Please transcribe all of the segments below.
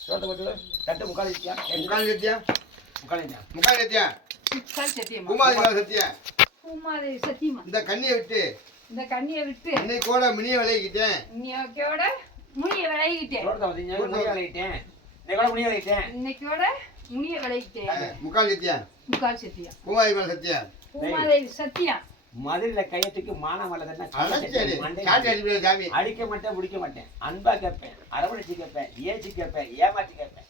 சோத்த போட்டு தட்டு முக்கால் சத்தியா முக்கால் சத்தியா முக்கால் சத்தியா முக்கால் சத்தியா முக்கால் சத்தியமா பூமாதேவி சத்தியா பூமாதேவி சத்தியமா இந்த கண்ணியை விட்டு இன்னைக்கு கூட மினிய விளையிக்கிட்டேன் இன்னைக்கோட முனிய விளையிட்டேன் சோத்த வந்தீங்க முனிய விளையிட்டேன் இன்னைக்கு முனிய விளையிட்டேன் இன்னைக்கோட முனிய விளையிட்டேன் முக்கால் சத்தியா முக்கால் சத்தியா பூமாதேவி சத்தியா பூமாதேவி சத்தியா மதுரையில கையத்துக்கு மானம் வளர்ந்தா சாமி அடிக்க மாட்டேன் முடிக்க மாட்டேன் அன்பா கேட்பேன் அரவணைச்சு கேட்பேன் ஏச்சி கேட்பேன் ஏமாற்றி கேட்பேன்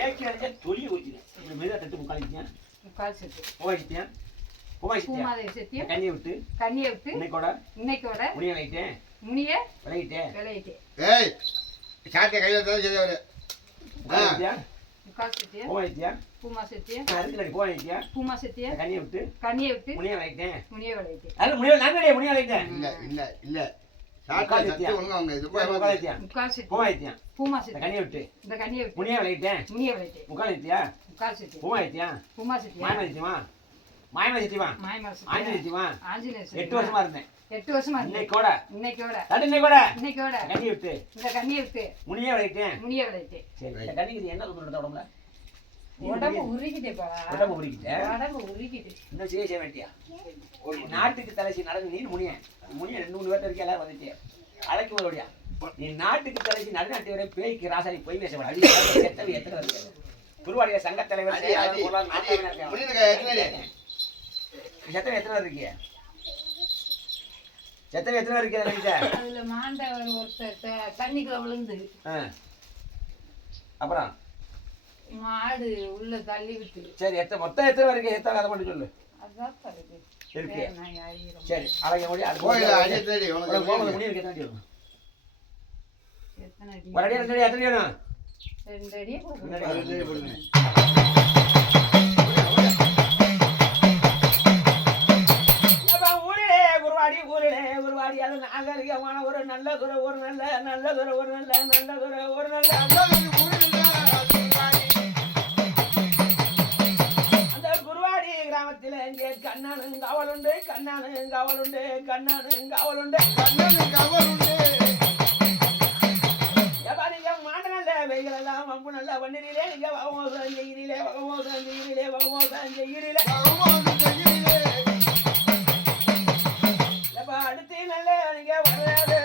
ஏச்சி அடிச்சா தொழில் ஊற்றினேன் இந்த மெதுவா தட்டு முக்கால் சத்தியா பூமாதித்தியா பூமாதேவி சத்தியா கண்ணியை விட்டு இன்னைக்கோட முனிய விளையிட்டேன் முனிய விளையிட்டேன் ஏய் சாட்டை கையில தான் செய்தவரு முக்கால் சத்தியா பூமாதித்தியா பூமா சத்தியா அருகில் பூமாதித்தியா பூமா சத்தியா கண்ணியை விட்டு முனிய விளையிட்டேன் விளையிட்டேன் அது முடியல நான் முனிய விளையிட்டேன் இல்ல சாட்டை சத்தியா ஒழுங்கா அவங்க இது முக்காலித்தியா முக்கால் சத்தியா பூமாதித்தியா பூமா சத்தியா கண்ணியை விட்டு முனிய விளையிட்டேன் முக்காலித்தியா முக்கால் சத்தியா பூமாதித்தியா பூமா சத்தியா மாயமாதித்தியமா மாயமாதித்தியமா ஆஞ்சலித்தியமா ஆஞ்சநேய 8 வருஷமா இருந்தேன் 8 வருஷமா இன்னைக்கோட இன்னைக்கோட தட்டு இன்னைக்கோட கண்ணியை விட்டு இந்த கண்ணியை விட்டு முனிய விளையிட்டேன் சரி இந்த கண்ணிக்கு என்ன சொல்றது உடம்புல உடம்பு உருகிட்டேப்பா உடம்பு உருகிட்டேன் உடம்பு உருகிட்டு இன்னும் செய்ய வேண்டியா ஒரு நாட்டுக்கு தலைச்சி நடந்து நீ முனிய 2-3 பேர் வரைக்கும் எல்லாரும் வந்துட்டு அழைக்கும் போதோடியா நீ நாட்டுக்கு தலைச்சி நடுநாட்டு வரை பேய்க்கு ராசாரி போய் பேச எத்தனை வருது குருவாடிய சங்க தலைவர் எத்தனை இருக்கீங்க எத்தனை இருக்கு அதுல மாண்டவர் ஒருத்தர் தண்ணிக்குள்ள விழுந்து அப்புறம் மாடு உள்ள தள்ளி விட்டு சரி மொத்தம் எத்தனை இருக்கு எத்தனை அதை மட்டும் சொல்லு அதான் இருக்கு சரி அழகிய மொழி அது முடி இருக்கு எத்தனை அடி ஒரு அடி 2 அடி எத்தனை வேணும் 2 அடி குருவாடி அது நாகரிகமான ஒரு நல்ல துறை ஒரு நல்ல அந்த குருவாடி கிராமத்தில் இங்கே கண்ணானும் காவலுண்டு நீங்க மாட நல்ல வெயிலெல்லாம் வம்பு நல்ல வண்டியிலே நீங்க வகமோசம் செய்கிறீங்களே அடுத்து நல்ல நீங்க வர்றது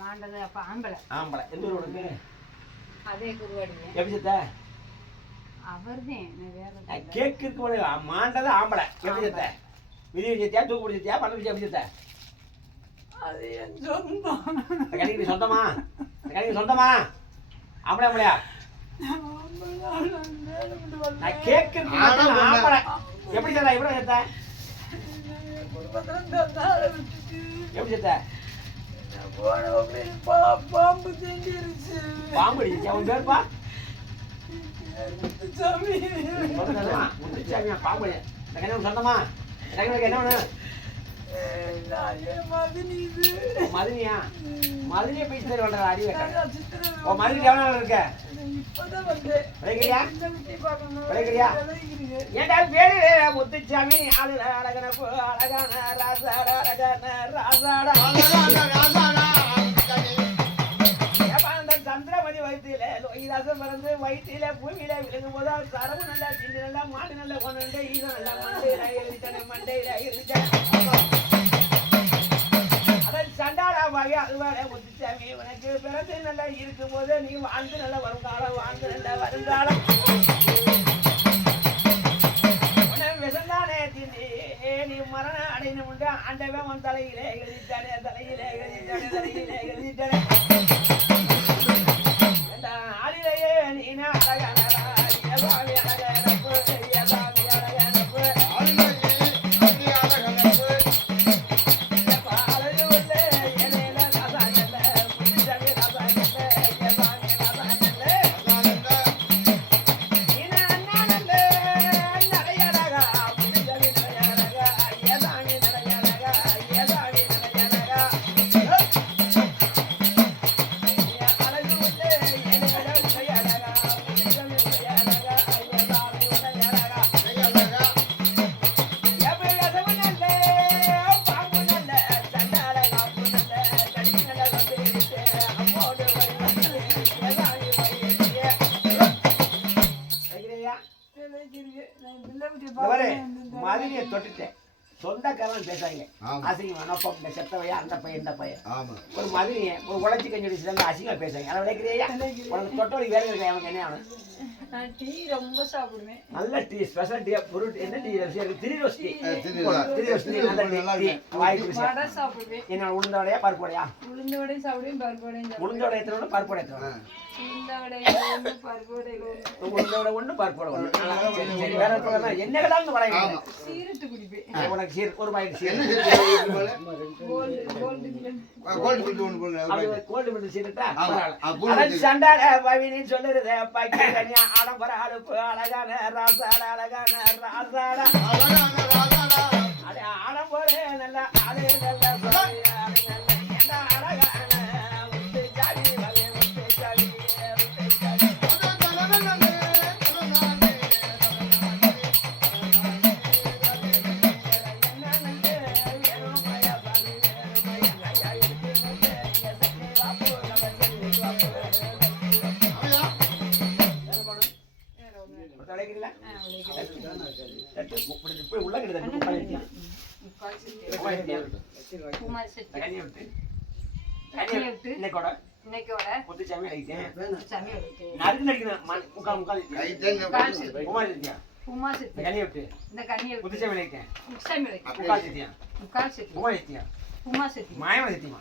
மாண்டது அப்ப ஆம்பளை எந்த ஊர் உனக்கு அதே குருவாடி எப்படி செத்த அவர்தான் வேற கேக்கு இருக்கு மாண்டது ஆம்பளை எப்படி செத்த விதி செத்தியா தூக்கு பிடிச்சியா பண்ண பிடிச்சா எப்படி செத்த அது என் சொந்தம் கணிக்கு சொந்தமா ஆம்பளையா நான் கேக்கு இருக்கு ஆம்பளை எப்படி செத்த எப்படி செத்த பாம்பு செஞ்சிருச்சு பாம்பு அடிச்சு அவன் பேருப்பா பாம்பு சொந்தமா என்ன வேணும் மதுனியா மதுனியை போய் சரி பண்ற அடி வைக்க மதுரைக்கு எவ்வளவு நாள் இருக்க விளைக்கிறியா ஏன்டா பேரு முத்துச்சாமி அழகான ராசாடா சந்திரமதி வயிற்றில லோகிதாசம் பிறந்து வயிற்றில பூமியில விழுங்கும் போது சரவு நல்லா சிண்டு நல்லா மாடு நல்லா கொண்டு ஈசம் நல்லா மண்டையில எழுதிட்டானே அதான் சண்டாடா பாவி அதுவாக முத்துச்சாமி உனக்கு பிறந்து நல்லா இருக்கும் போது நீ வாழ்ந்து நல்லா வருங்காலம் விஷந்தானே தின்னி நீ மரணம் அடையணும் உண்டு ஆண்டவன் உன் தலையிலே எழுதிட்டானே ஆளிலேயே நீனா அழகான மதுரையை தொட்டுட்டேன். சொந்தக்காரன் பேசாங்க அசிங்கமா நோப்பம் இந்த செத்தவையா அந்த பையன் இந்த பையன் ஒரு மதுரையை ஒரு உழைச்சி கஞ்சி வச்சுட்டு அசிங்கமா பேசாங்க. அதை விளைக்கிறியா உனக்கு தொட்டோடி வேலை இருக்கா? அவனுக்கு என்ன ஆகணும்? நான் டீ ரொம்ப சாப்பிடுவேன். நல்ல டீ, ஸ்பெஷல் டீ, புருட் என்ன டீ? திரி ரோஸ் டீ. திரி ரோஸ் டீ நல்ல டீ. வாய் குடிச்சு. வடை சாப்பிடுவேன். என்ன உளுந்த வடையா பருப்பு வடையா? உளுந்த வடை சாப்பிடுவேன், பருப்பு வடை சாப்பிடுவேன். உளுந்த வடை எத்தனை ஒன்று, பருப்பு வடை எத்தனை ஒன்று? உளுந்த வடை ஒன்று, பருப்பு வடை ஒன்று. உளுந்த வடை ஒன்று, பருப்பு வடை ஒன்று. சரி சரி, வேற என்ன என்ன வேணாலும் வடை. சீரட்டு குடிப்பேன். உனக்கு சீர் ஒரு பாக்கெட் சீர். கோல்டு மில்க் சீரட்டா? அதான் சண்டால பவினி சொல்லுறதே பாக்கி கனியா ஆடம்பர அடுப்பு அழகான ராசாட அழகான ராசாட அடே ஆடம்பரே நல்ல ஆளே நல்ல சாமி நல்ல அழகான முத்து ஜாவி வகை முத்து ஜாவி முத்து ஜாவி உள்ள கிட்ட முத்துச்சாமி அழைத்தேன். நறுக்கு நடிக்கணும் முக்கால் முக்கால் கனியை விட்டு முத்துச்சாமி அழைத்தேன். முக்கால் சத்தியம் முக்கால் சத்தியம் மாயம சத்தியமா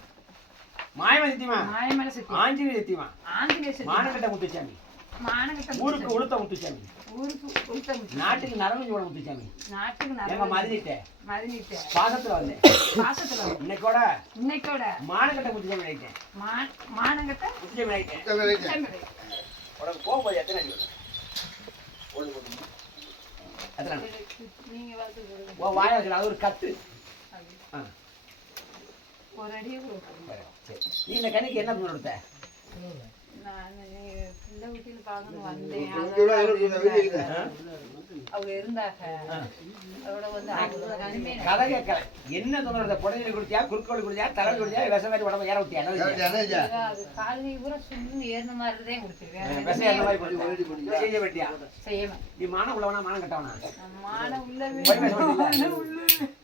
மாயம சத்தியமா ஆஞ்சநேய சத்தியமா மானகட்ட முத்துச்சாமி ஊருக்கு உளுத்த முத்துச்சாமி நாட்டுக்கு நரம்பு சோட முத்துச்சாமி எங்க மதினிட்ட பாசத்துல வந்தேன். இன்னைக்கோட மானகட்ட முத்துச்சாமி நினைத்தேன். முத்துச்சாமி நினைத்தேன். உனக்கு போகும்போது எத்தனை அடி எத்தனை வாயா இருக்கிற அது ஒரு கத்து. நீ இந்த கண்ணுக்கு என்ன கொடுத்த? கதை கேட்கல. என்ன தொந்தரவு? புடவை குடிச்சா, குறுக்கோடு குடிச்சா, தலைவலி குடிச்சா, விஷ மாதிரி உடம்பு ஏற விட்டியா? விஷம் ஏற மாதிரி செய்ய வேண்டியா? நீ மானம் உள்ளவனா மானம் கட்டவனா?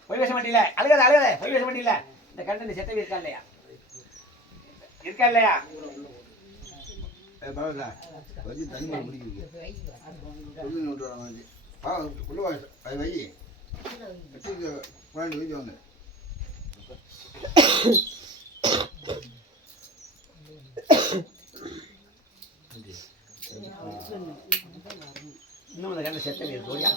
பொய் பேச மாட்டீல? அழுகாத அழுகாத, பொய் பேச மாட்டீல? இந்த கண்ட செத்தவி இருக்கா இல்லையா? இருக்கா இல்லையா? தண்ணி இன்னும் அந்த கண்ட செத்தவி இருக்கோயா?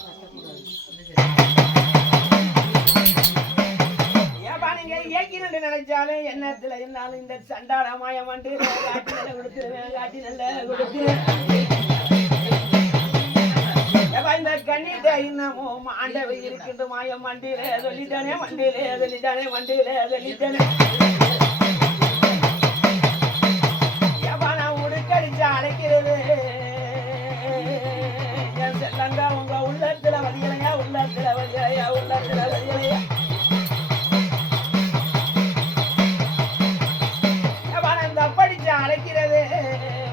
நினைச்சாலும் என்னத்துல இருந்தாலும் இந்த சண்டாட மாயமாண்டு காட்டி நல்ல கொடுத்துருவேன். காட்டி நல்ல கொடுத்துருவேன். இந்த கண்ணிட்ட இன்னமும் ஆண்டவை இருக்கின்ற மாயம் மண்டியில சொல்லிட்டானே மண்டியிலே சொல்லிட்டானே மண்டியிலே சொல்லிட்டானே. நான் உடுக்கடிச்சு அழைக்கிறது என் செல்லண்டா உங்க உள்ளத்துல வதிகளையா உள்ளத்துல வதிகளையா உள்ளத்துல வதிகளையா. படிச்சு அழைக்கிறது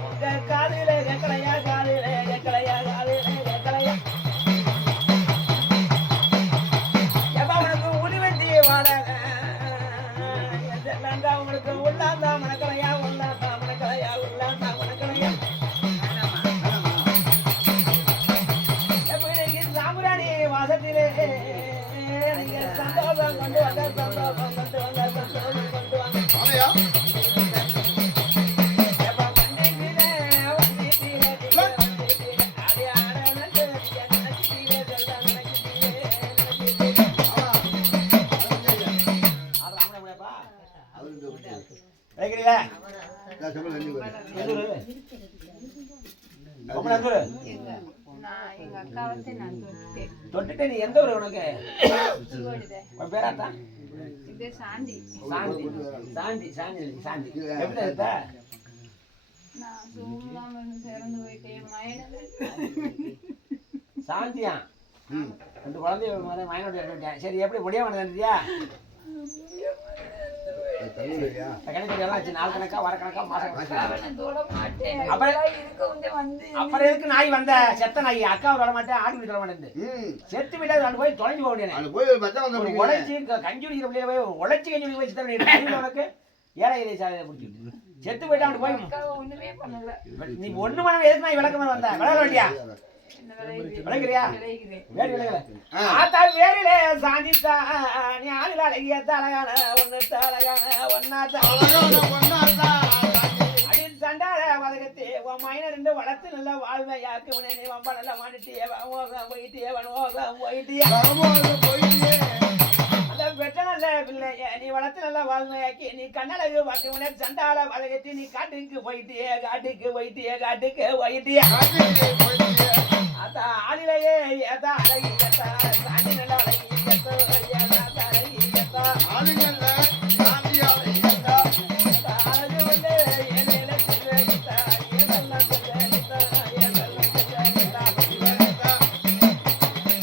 உங்க காதுல கேட்கலையா காதுல கேட்கலையா காதுல கேட்கலையா. எப்ப உனக்கு உருவத்தி வாழ உங்களுக்கு உள்ளாந்தா மணக்கலையா உள்ளாந்தா மணக்கலையா உள்ளாந்தா மணக்கலையா. எப்ப இன்னைக்கு சாம்புராணி வாசத்திலே நீங்க சந்தோஷம் கொண்டு வாங்க சந்தோஷம் கொண்டு வாங்க சந்தோஷம் கொண்டு வாங்க. தொட்டுட்டு நீ எந்த ஊரு? உனக்கு பேராத்தா? சாந்தி சாந்தி சாந்தி சாந்தி. எப்படி இருக்க? சாந்தியா? ரெண்டு குழந்தைய மயனோட. சரி, எப்படி முடிய மாட்டேன்றியா? கணக்கு எல்லாம் வச்சு நாள் கணக்கா வர கணக்கா மாசம் கணக்கா நான் தொட மாட்டேன். அப்புறம் இருக்க வந்து அப்புறம் எதுக்கு நாய் வந்த செத்த நாய் அக்கா விட மாட்டேன் ஆடி விட மாட்டேன் செத்து விட்டா நான் போய் தொலைஞ்சு போக வேண்டியது உழைச்சி கஞ்சி குடிக்கிற பிள்ளைய போய் உழைச்சி கஞ்சி குடிக்க வச்சு தர உனக்கு ஏழை பிடிச்சி செத்து போயிட்டா அவனுக்கு போய் ஒண்ணுமே பண்ணல. நீ ஒண்ணு மணி எதுக்கு நான் விளக்கமா வந்த விளக்க வேண்டியா விளக்குறியா வேறு விளக்கல ஆத்தா வேறிலே சாந்தித்தா நீ ஆளுல அழகிய அழகான ஒன்னு அழகான ஒன்னாத்தா அடியில் சண்டால வதகத்தே உன் மைன ரெண்டு வளர்த்து நல்ல வாழ்வையாக்கு உனே நீ வம்ப நல்ல மாட்டிட்டியே போயிட்டியே போயிட்டியே அந்த பெற்ற நல்ல பிள்ளைய நீ வளர்த்து நல்ல வாழ்வையாக்கி நீ கண்ணழகு பார்த்து உனே சண்டால வதகத்தி நீ காட்டுக்கு போயிட்டியே காட்டுக்கு போயிட்டியே அத்தா ஆளிலையே ஏதா அழகி ஏதா சாண்டி நல்ல அழகி ஏதா ஏதா அழகி ஏதா ஆளுங்கல்ல சாண்டி அழகி ஏதா அழகு வந்து ஏனேல சிறகிதா ஏதல்ல சிறகிதா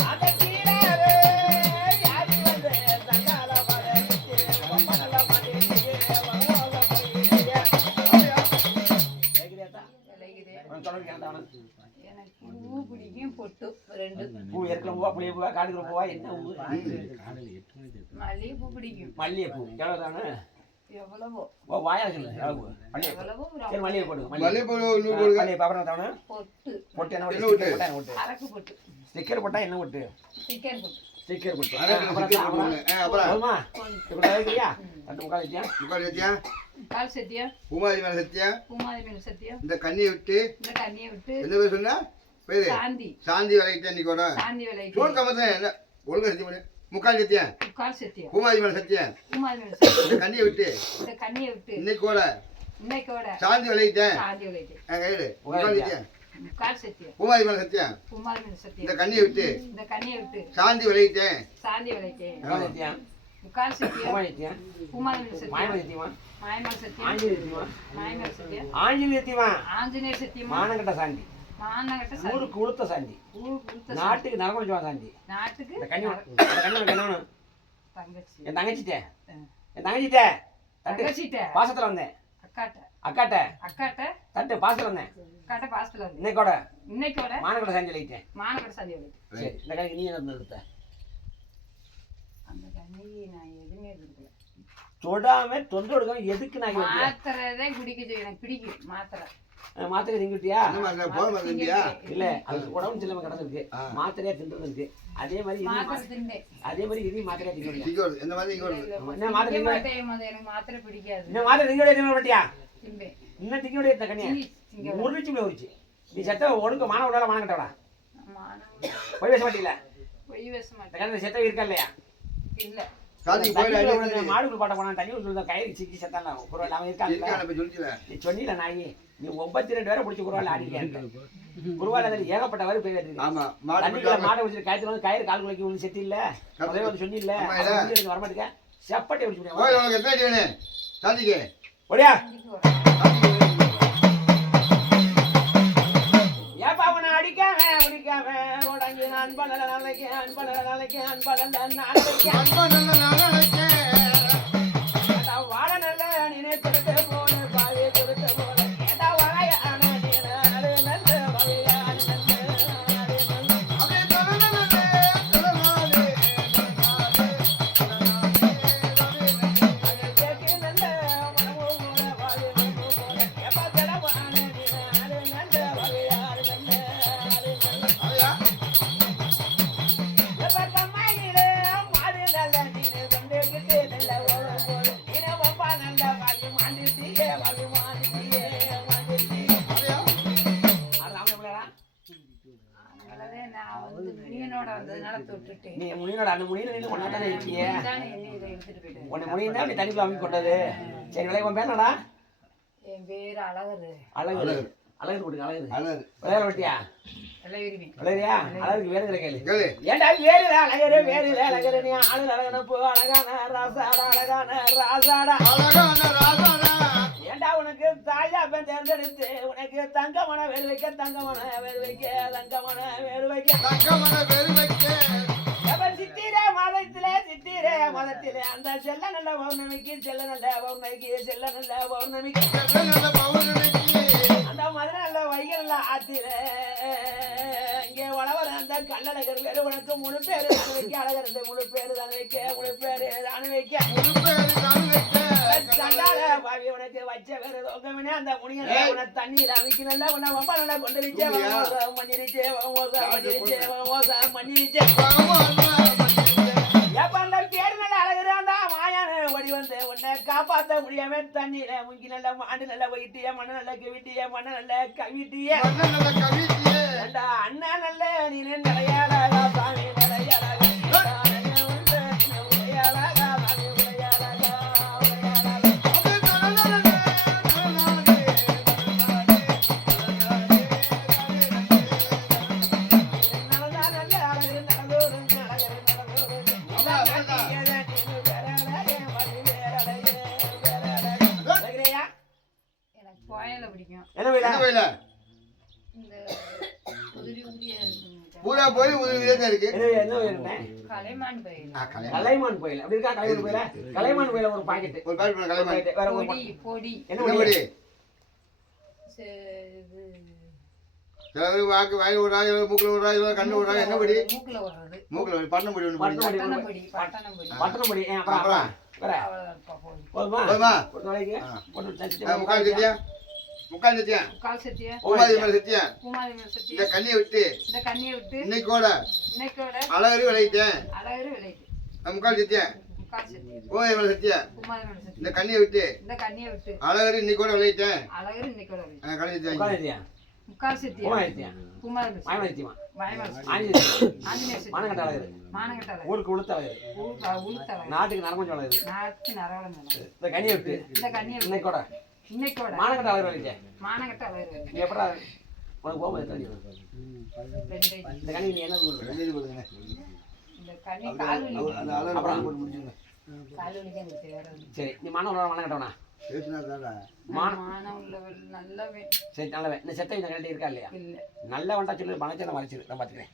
அத தீராவே யாரி வந்து தன்னால வளர்த்தி பொம்மல மாட்டியே வரோக போயியே கேக்குதா உன் தொடர்ந்து கேட்டானே பூ பிடிக்கும் பொட்டு ரெண்டு பூ ஏற்கனவே பூவா புளிய பூவா காடுகிற பூவா என்ன பூ மல்லிகைப்பூ பிடிக்கும். மல்லிகைப்பூ எவ்வளவு தானே எவ்வளவோ ஓ வாயா இருக்குல்ல எவ்வளவு மல்லிகைப்பூ எவ்வளவோ சரி மல்லிகை போடு மல்லிகை அப்புறம் தானே பொட்டு பொட்டு என்ன என்ன போட்டு பொட்டு? என்ன போட்டு அரக்கு பொட்டு ஸ்டிக்கர் போட்டா என்ன போட்டு சிக்கன் பொட்டு ஸ்டிக்கர் போட்டு அப்புறம் போதுமா இப்படி வைக்கிறியா ரெண்டு முக்கால் வச்சியா முக்கால் சத்தியா கால் சத்தியா பூமாதி மேல சத்தியா பூமாதி மேல சத்தியா இந்த கண்ணியை விட்டு இந்த கண்ணியை விட்டு என்ன பேர் சொன்னா பேரு சாந்தி சாந்தி விலைக்கிட்டே இன்னைக்கு சாந்தி விலைக்கு சோறு கமத்தான் என்ன ஒழுங்கா சத்தியம் பண்ணு முக்கால் சத்தியா கால் சத்தியா பூமாதி மேல சத்தியா பூமாதி மேல சத்தியா இந்த கண்ணியை விட்டு இந்த கண்ணியை விட்டு இன்னைக்கோட இன்னைக்கோட சாந்தி விலைக்கிட்டேன் சாந்தி விலைக்கு கையிடு முக்கால் சத்தியா கால் சத்தியா பூமாதி மேல சத்தியா பூமாதி மேல சத்தியா இந்த கண்ணியை விட்டு இந்த கண்ணியை விட்டு சாந்தி விலைக்கிட்டேன் சாந்தி விலைக்கு முக்கால் வச்சியா கால் சத்தியா பூமாய் வச்சியா பூமாதி மேல சத்தியா மாயமலை சத்தியமா மாயமேல சத்தியா ஆஞ்சலி சத்தியமா மாயமேல சத்தியா ஆஞ்சலி சத்தியமா ஆஞ்சநேயர் சத்தியமா மானங்கட்ட சாந்தி மானகட்ட சாந்தி ஊருக்கு உளுத்த சாந்தி ஊர் கொடுத்த நாட்டுக்கு நரம்பு சாந்தி நாட்டுக்கு இந்த கண்ணி என்ன வேணும் தங்கச்சி என் தங்கச்சிட்ட தட்டு தங்கச்சிட்ட பாசத்துல வந்தேன் அக்காட்ட அக்காட்ட அக்காட்ட தட்டு பாசத்துல வந்தேன் அக்காட்ட பாசத்துல வந்து இன்னைக்கோட இன்னைக்கோட மானங்கட்ட சாந்தி எழுதிட்டேன் மானகட்ட சாந்தி வந்து சரி இந்த கடைக்கு நீ என்ன எடுத்த அந்த கண்ணி நான் எதுவுமே கொடுக்கல தொடாம தொண்டு கொடுக்காம எதுக்கு நான் மாத்திரை குடிக்க செய்ய எனக்கு பிடிக்கும் மாத்திரை மாத்திரை திங்கிட்டியா போக மாட்டேங்கியா இல்ல அது உடம்பு சில்லாம கிடந்திருக்கு மாத்திரையா தின்றது இருக்கு அதே மாதிரி மாத்திரை தின்னேன் அதே மாதிரி இதையும் மாத்திரையா திங்க இங்க வருது இந்த மாதிரி இங்க வருது என்ன மாத்திரை திங்க மாட்டேன் அது எனக்கு மாத்திரை பிடிக்காது இந்த மாத்திரை திங்க திங்க மாட்டியா திம்பேன் இன்னும் திங்க முடியாது கண்ணியா உரிச்சு உரிச்சு நீ செத்த ஒழுங்கு மானவ விடால மானங்கட்டவடா போய் பேச மாட்டீங்களா பொய் பேச இந்த மாட்டேன் கண்ணு செத்த இருக்கா இல்லையா இல்ல சாதிக்கு போய் மாடுக்குள் பாட்ட போனா தண்ணி சொல்லுங்க கயிறு சிக்கி செத்தான் குரவாள் அவன் இருக்கான் சொல்லிச்சுல நீ சொன்னில நாயி நீ 52 பேரை பிடிச்சி குருவாள் ஆடிக்கேன் குருவாள் அதில் ஏகப்பட்ட வரை போய் ஆமா தண்ணிக்குள்ள மாடை பிடிச்சிட்டு கயிறு வந்து கயிறு கால் குலைக்கி ஒன்று செத்து இல்ல அதே வந்து சொன்னில்ல வரமாட்டேங்க செப்பட்டை பிடிச்சி ஓய் உனக்கு எத்தனை அடி வேணும் சாதிக்கு ஒடியா ஏப்பா அவனை அடிக்காம பிடிக்காம உடஞ்சி நான் பண்ணல நாளைக்கு வாழ நல்ல நினை கொடுத்த போன பாவியை கொடுத்த போல ஏதா வகையான நல்ல வகையான நீ முனியனோட அந்த முனியில நின்று கொண்டாட்டானே இருக்கியே உன்னை முனியன் தான் அப்படி தண்ணிக்குள்ள அமைக்க கொண்டது சரி விளைய உன் பேனடா என் பேரு அழகரு அழகு அழகு போட்டுக்க அழகு விளையாட வட்டியா விளையாடுவி விளையாடியா அழகுக்கு வேறு கேளு கேளு ஏண்டா வேறு அழகரு நீ ஆளு அழகான பூ அழகான ராசாடா ஏண்டா உனக்கு தாயா பெண் தேர்ந்தெடுத்து உனக்கு தங்கமான வேறு வைக்க தங்கமான வேறு வைக்க சித்திரே மதத்திலே அந்த செல்ல நல்ல பௌர்ணமிக்கு செல்ல நல்ல பௌர்ணமிக்கு செல்ல நல்ல பௌர்ணமிக்கு அந்த மதுரை நல்ல வைகை நல்ல ஆத்திர இங்கே வளவர அந்த கல்லழகர் வேறு உனக்கு முழு பேரு தானே வைக்க அழகர் இந்த முழு பேரு தானே வைக்க முழு பேரு தானே வைக்க சண்டால பாவி உனக்கு வச்ச வேறு தோக்கமே அந்த முனியல உன தண்ணீர் அமைக்க நல்லா உன்னை ரொம்ப நல்லா கொண்டு வச்சே மண்ணிருச்சே மண்ணிருச்சே எப்ப அந்த பேரு நல்ல அழகுற அந்த மாயான ஓடி வந்து உன்னை காப்பாத்த முடியாம தண்ணீர முங்கி நல்ல மாண்டு நல்ல வைட்டிய மண்ண நல்ல கவிட்டிய மண்ண நல்ல கவிட்டிய அண்ணா நல்ல நீ நிலையாளா சாமி நிலையாளா கோயில பிடிக்கும். என்ன கோயில? இந்த உதிரி உதிரியா இருக்குங்க. பூரா போய் உதவியா தான் இருக்கு. என்ன கோயில்? கலைமான் கோயில். கலைமான் கோயில். அப்படி இருக்கா கலைமான் கோயில? கலைமான் கோயில ஒரு பாக்கெட். ஒரு பாக்கெட் பண்ண கலைமான். வேற ஒரு பொடி. என்ன பொடி? இது வாக்கு வாய் விடுறாங்க, மூக்குல விடுறாங்க, கண்ணு விடுறாங்க. என்ன பொடி? மூக்குல விடுறது. மூக்குல பட்டணம் பொடி ஒன்று பட்டணம் பொடி. பட்டணம் பொடி. அப்புறம் வேற போதுமா? போதுமா? ஒரு நாளைக்கு போட்டு தச்சிட்டு முக்கால் சத்தியா? முக்கால் சத்தியா? முக்கால் சத்தியா? பூமாதி மேல சத்தியா? பூமாதி மேல சத்தியா? இந்த கண்ணியை விட்டு இன்னைக்கோட அழகரு விளையிட்டேன். அழகரு விளையிட்டு. முக்கால் சத்தியா? முக்கால் சத்தியா? பூமாதி மேல சத்தியா? பூமாதி மேல சத்தியா? இந்த கண்ணியை விட்டு அழகரு இன்னைக்கோட விளையிட்டேன். அழகரு இன்னைக்கோட விளையிட்டேன். கலை சத்தியா? முக்கால் சத்தியா? பூமாதி மேல மாயமதிமா ஆஞ்சநேயர் சத்தியா? மானகட்ட அழகரு. மானகட்ட அழகரு. ஊருக்கு உளுத்த அழகரு. உளுத்த அழகரு. நாட்டுக்கு நரம்பு அழகரு. நாட்டுக்கு நரவலம் அழகரு. இந்த கண்ணியை விட்டு இன்னைக்கோட மானகட்ட அழகரு விளையிட்டேன். மானகட்ட அழகரு விளையிட்டேன். நீ எப்படா உனக்கு போகும்போது தெரியும் இந்த கண்ணி நீ என்ன சொல்ற? இந்த கண்ணி கால் வலி. அப்புறம் கால் வலிக்கு எனக்கு தெரியாது. சரி நீ மானவள மானகட்டவனா? மானவள நல்லவே. சரி நல்லவே. இந்த செத்த இந்த கண்டி இருக்கா இல்லையா? இல்ல. நல்ல வண்டா சொல்லி மனச்சன மறைச்சிரு. நான் பாத்துக்கிறேன்.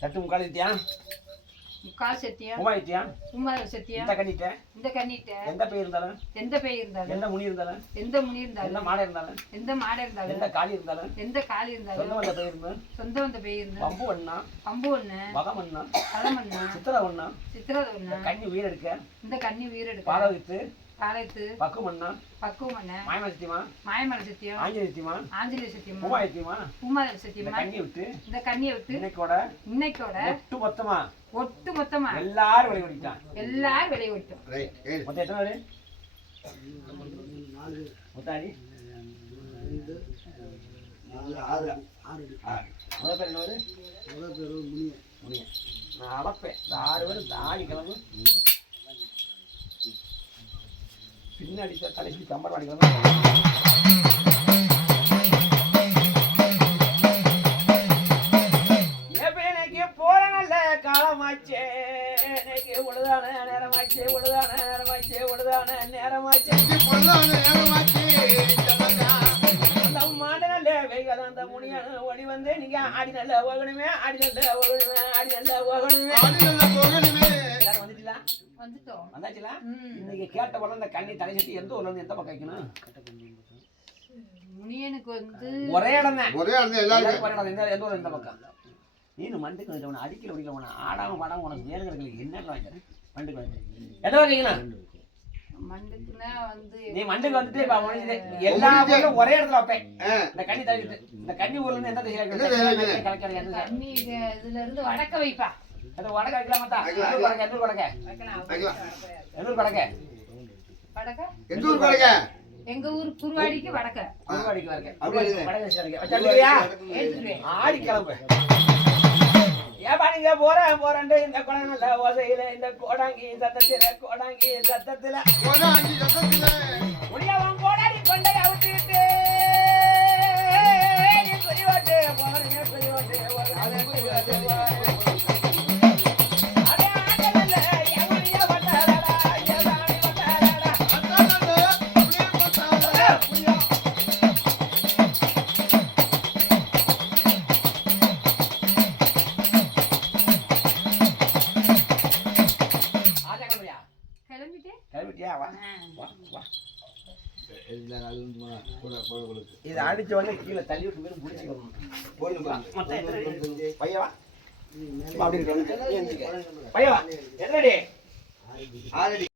தட்டு முக்கால் சத்தியா? முக்கால் சத்தியா? பூமாயிட்டியா? பூமாதி சத்தியா? இந்த கண்ணிட்ட எந்த பேய் இருந்தாலும் எந்த முனி இருந்தாலும் எந்த மாடை இருந்தாலும் எந்த காளி இருந்தாலும் சொந்த வந்த பேய் இருந்தாலும் பம்பு ஒண்ணா பகம் ஒண்ணா சித்திர ஒண்ணா கண்ணி உயிர் எடுக்க இந்த கண்ணி உயிர் எடுக்க பாலவித்து பக்குமண்ணா மாயமல சத்தியமா ஆஞ்சநேய சத்தியமா பூமாதி சத்தியமா இந்த கண்ணியை விட்டு இன்னைக்கோட ஒட்டு மொத்தமா எல்லாரும் விலை ஓடிட்டான். மொத்தம் எத்தனை பேரு? முத்தாடி முதல் பேர் என்ன பேரு? முனியன். நான் அளப்பேன். இந்த 6 பேர் இந்த ஆடி கிழமை பின்னாடி கடைசி கம்பர் வாடிக்கலாம். போற நல்ல காலமாச்சே உழுதான நேரமாச்சே அந்த மாட்ட நல்ல வெய்காத அந்த முனியான ஓடி வந்து நீங்க ஆடி நல்ல ஓகணுமே எல்லாரும் வந்துட்டீங்களா? வந்தாச்சுல? இன்னைக்கு கேட்ட போல இந்த கண்ணி தலை சட்டி எந்த ஊர்ல இருந்து எந்த பக்கம் வைக்கணும்? முனியனுக்கு வந்து ஒரே இடம் தான். எல்லாரும் எந்த ஊர்ல இந்த பக்கம்? நீனு மண்டுக்கு வந்து உன அடிக்கல உன ஆடாம பாடாம உனக்கு வேறு கிடைக்கல. என்ன வாங்கிக்கிறேன் மண்டுக்கு வந்து எந்த வைக்கணும்? மண்டுக்குன்னா வந்து நீ மண்டுக்கு வந்துட்டு எல்லா ஊர்லயும் ஒரே இடத்துல வைப்பேன். இந்த கண்ணி தவிர்த்து இந்த கண்ணி ஊர்ல இருந்து எந்த திசையில கண்ணி இதுல இருந்து வடக்க வைப்பா. அது வடக்க வைக்கலாமாத்தா? எந்தூர் வடக்க எங்க ஊர் குருவாடிக்கு வடக்க. ஆடி கிளம்பு. ஏப்பா நீங்க போறேன் இந்த குழந்தை ஓசையில இந்த கோடாங்கி சத்தத்துல முடியாம கோடாடி கொண்டை அவுத்துட்டு குறிவாட்டு போறீங்க ஆட்டா கிளம்பியா கிளம்பிட்டேன் கிளம்பிட்டியா வா வா வா எல்லாம் அது வந்து கூட கொடுக்கு இதை அடிச்ச உடனே கீழே தள்ளி விட்டு மேலும் பிடிச்சிக்கணும் மொத்தம் எத்தனை அடி? பையவா அப்படி இருக்கு பையவா எத்தனை அடி? 6 அடி